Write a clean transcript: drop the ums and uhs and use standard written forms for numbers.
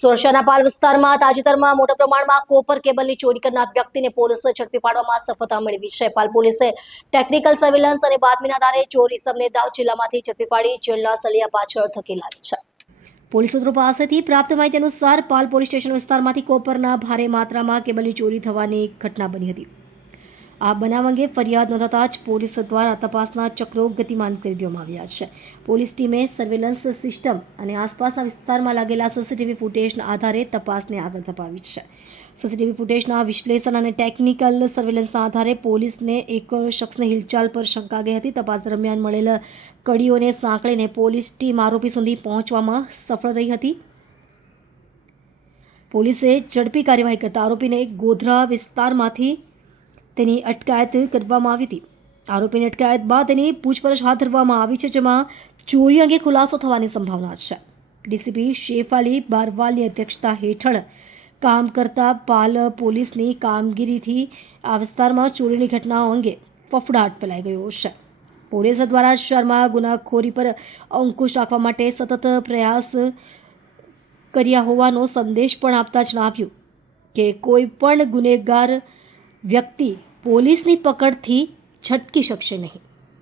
સુરક્ષાના પાલ વિસ્તારમાં તાજેતરમાં મોટા પ્રમાણમાં કોપર કેબલની ચોરી કરનાર વ્યક્તિને પોલીસે ઝડપી પાડવામાં સફળતા મેળવી છે. પાલ પોલીસે ટેકનિકલ સર્વેલન્સ અને બાતમીના આધારે ચોર ઇસમને દાહોદ જિલ્લામાંથી ઝડપી પાડી જેલના સળિયા પાછળ ધકેલાવી છે. પોલીસ સૂત્રો પાસેથી પ્રાપ્ત માહિતી અનુસાર પાલ પોલીસ સ્ટેશન વિસ્તારમાંથી કોપરના ભારે માત્રામાં કેબલની ચોરી થવાની ઘટના બની હતી. આ બનાવ અંગે ફરિયાદ નોંધાતા જ પોલીસ દ્વારા તપાસના ચક્રો ગતિમાન કરી દેવામાં આવ્યા છે. પોલીસ ટીમે સર્વેલન્સ સિસ્ટમ અને આસપાસના વિસ્તારમાં લાગેલા સીસીટીવી ફૂટેજના આધારે તપાસને આગળ ધપાવી છે. સીસીટીવી ફૂટેજના વિશ્લેષણ અને ટેકનિકલ સર્વેલન્સના આધારે પોલીસને એક શખ્સને હિલચાલ પર શંકા ગઈ હતી. તપાસ દરમિયાન મળેલ કડીઓને સાંકળીને પોલીસ ટીમ આરોપી સુધી પહોંચવામાં સફળ રહી હતી. પોલીસે ઝડપી કાર્યવાહી કરતા આરોપીને ગોધરા વિસ્તારમાંથી તેની અટકાયત કરવામાં આવી હતી. આરોપીની અટકાયત બાદ તેની પૂછપરછ હાથ ધરવામાં આવી છે, જેમાં ચોરી અંગે ખુલાસો થવાની સંભાવના છે. ડીસીપી શેફાલી બારવાલની અધ્યક્ષતા હેઠળ કામ કરતા પાલ પોલીસની કામગીરીથી આ વિસ્તારમાં ચોરીની ઘટનાઓ અંગે ફફડાટ ફેલાઈ ગયો છે. પોલીસ દ્વારા શહેરમાં ગુનાખોરી પર અંકુશ રાખવા માટે સતત પ્રયાસ કર્યા હોવાનો સંદેશ પણ આપતા જણાવ્યું કે કોઈ પણ ગુનેગાર વ્યક્તિ પોલીસની પકડથી છટકી શકશે નહીં.